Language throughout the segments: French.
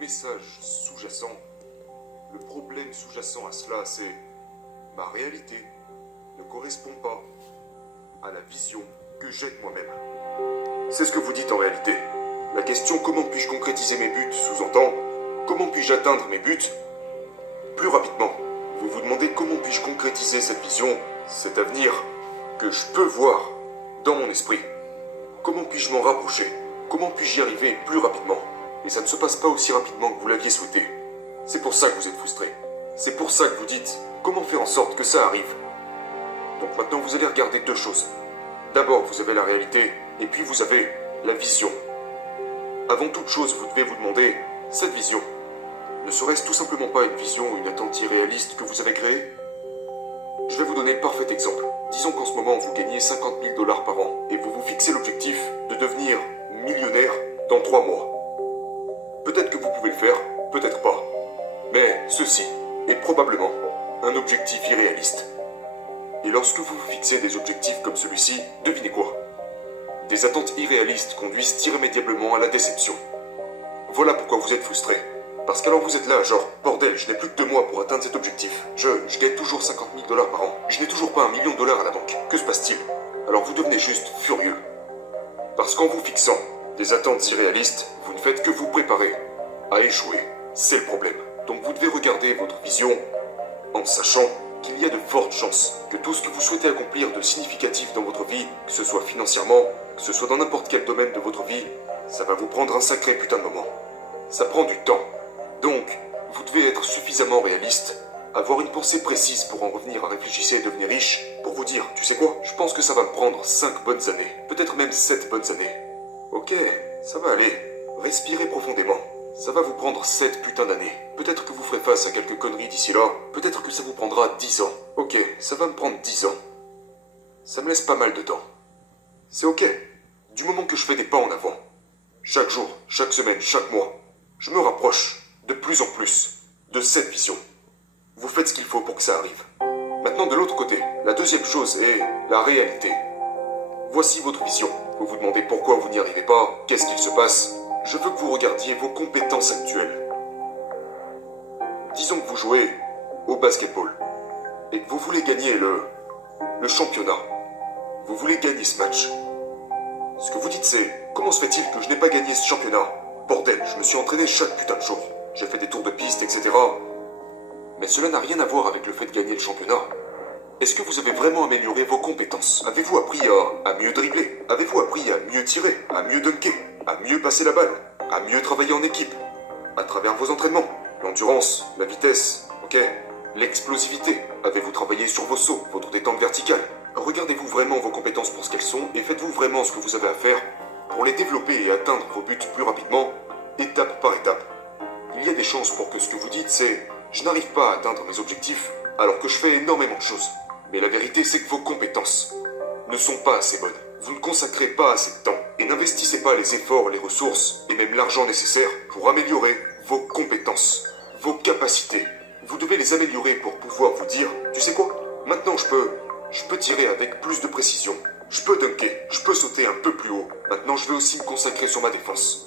message sous-jacent, le problème sous-jacent à cela, c'est ma réalité ne correspond pas à la vision que j'ai de moi-même. C'est ce que vous dites en réalité. La question comment puis-je concrétiser mes buts sous-entend comment puis-je atteindre mes buts plus rapidement. Vous vous demandez comment puis-je concrétiser cette vision, cet avenir que je peux voir dans mon esprit. Comment puis-je m'en rapprocher? Comment puis-je y arriver plus rapidement? Et ça ne se passe pas aussi rapidement que vous l'aviez souhaité. C'est pour ça que vous êtes frustré. C'est pour ça que vous dites comment faire en sorte que ça arrive. Donc maintenant vous allez regarder deux choses. D'abord vous avez la réalité et puis vous avez la vision. Avant toute chose vous devez vous demander, cette vision, ne serait-ce tout simplement pas une vision ou une attente irréaliste que vous avez créée? Je vais vous donner le parfait exemple. Disons qu'en ce moment vous gagnez 50 000 $ par an et vous vous fixez l'objectif de devenir millionnaire dans 3 mois. Peut-être que vous pouvez le faire, peut-être pas. Mais ceci est probablement un objectif irréaliste. Et lorsque vous vous fixez des objectifs comme celui-ci, devinez quoi? Des attentes irréalistes conduisent irrémédiablement à la déception. Voilà pourquoi vous êtes frustré. Parce qu'alors vous êtes là, genre, bordel, je n'ai plus que 2 mois pour atteindre cet objectif. Je gagne toujours 50 000 $ par an. Je n'ai toujours pas $1 million à la banque. Que se passe-t-il? Alors vous devenez juste furieux. Parce qu'en vous fixant des attentes irréalistes, vous ne faites que vous préparer à échouer. C'est le problème. Donc vous devez regarder votre vision en sachant qu'il y a de fortes chances que tout ce que vous souhaitez accomplir de significatif dans votre vie, que ce soit financièrement, que ce soit dans n'importe quel domaine de votre vie, ça va vous prendre un sacré putain de moment. Ça prend du temps. Donc, vous devez être suffisamment réaliste, avoir une pensée précise pour en revenir à réfléchir et devenir riche, pour vous dire, tu sais quoi, je pense que ça va me prendre 5 bonnes années, peut-être même 7 bonnes années. Ok, ça va aller. Respirez profondément. Ça va vous prendre 7 putains d'années. Peut-être que vous ferez face à quelques conneries d'ici là. Peut-être que ça vous prendra 10 ans. Ok, ça va me prendre 10 ans. Ça me laisse pas mal de temps. C'est ok. Du moment que je fais des pas en avant. Chaque jour, chaque semaine, chaque mois. Je me rapproche de plus en plus de cette vision. Vous faites ce qu'il faut pour que ça arrive. Maintenant, de l'autre côté, la deuxième chose est la réalité. Voici votre vision. Vous vous demandez pourquoi vous n'y arrivez pas, qu'est-ce qu'il se passe. Je veux que vous regardiez vos compétences actuelles. Disons que vous jouez au basketball et que vous voulez gagner le championnat. Vous voulez gagner ce match. Ce que vous dites c'est, comment se fait-il que je n'ai pas gagné ce championnat? Bordel, je me suis entraîné chaque putain de jour. J'ai fait des tours de piste, etc. Mais cela n'a rien à voir avec le fait de gagner le championnat. Est-ce que vous avez vraiment amélioré vos compétences? Avez-vous appris à mieux dribbler? Avez-vous appris à mieux tirer? À mieux dunker? À mieux passer la balle? À mieux travailler en équipe? À travers vos entraînements? L'endurance, la vitesse, ok? L'explosivité? Avez-vous travaillé sur vos sauts, votre détente verticale? Regardez-vous vraiment vos compétences pour ce qu'elles sont et faites-vous vraiment ce que vous avez à faire pour les développer et atteindre vos buts plus rapidement, étape par étape. Il y a des chances pour que ce que vous dites c'est « je n'arrive pas à atteindre mes objectifs alors que je fais énormément de choses ». Mais la vérité c'est que vos compétences ne sont pas assez bonnes. Vous ne consacrez pas assez de temps et n'investissez pas les efforts, les ressources et même l'argent nécessaires pour améliorer vos compétences, vos capacités. Vous devez les améliorer pour pouvoir vous dire « tu sais quoi, maintenant je peux tirer avec plus de précision. Je peux dunker, je peux sauter un peu plus haut. Maintenant je vais aussi me consacrer sur ma défense. »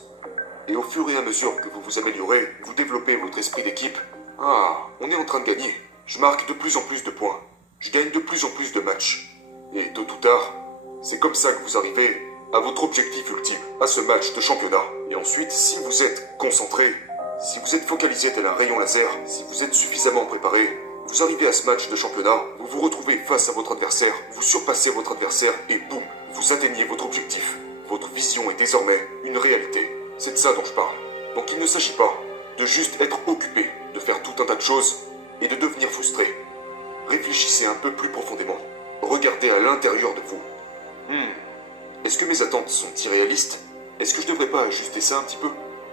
Et au fur et à mesure que vous vous améliorez, vous développez votre esprit d'équipe. Ah, on est en train de gagner. Je marque de plus en plus de points. Je gagne de plus en plus de matchs. Et tôt ou tard, c'est comme ça que vous arrivez à votre objectif ultime, à ce match de championnat. Et ensuite, si vous êtes concentré, si vous êtes focalisé tel un rayon laser, si vous êtes suffisamment préparé, vous arrivez à ce match de championnat, vous vous retrouvez face à votre adversaire, vous surpassez votre adversaire et boum, vous atteignez votre objectif. Votre vision est désormais une réalité. C'est de ça dont je parle. Donc il ne s'agit pas de juste être occupé, de faire tout un tas de choses et de devenir frustré. Réfléchissez un peu plus profondément. Regardez à l'intérieur de vous. Est-ce que mes attentes sont irréalistes? Est-ce que je devrais pas ajuster ça un petit peu?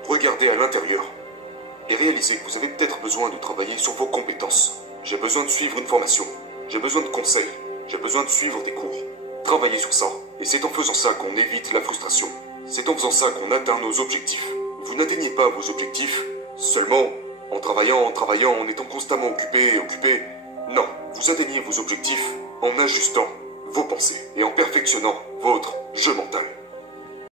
Regardez à l'intérieur. Et réalisez que vous avez peut-être besoin de travailler sur vos compétences. J'ai besoin de suivre une formation. J'ai besoin de conseils. J'ai besoin de suivre des cours. Travaillez sur ça. Et c'est en faisant ça qu'on évite la frustration. C'est en faisant ça qu'on atteint nos objectifs. Vous n'atteignez pas vos objectifs seulement en travaillant, en étant constamment occupé. Non, vous atteignez vos objectifs en ajustant vos pensées et en perfectionnant votre jeu mental.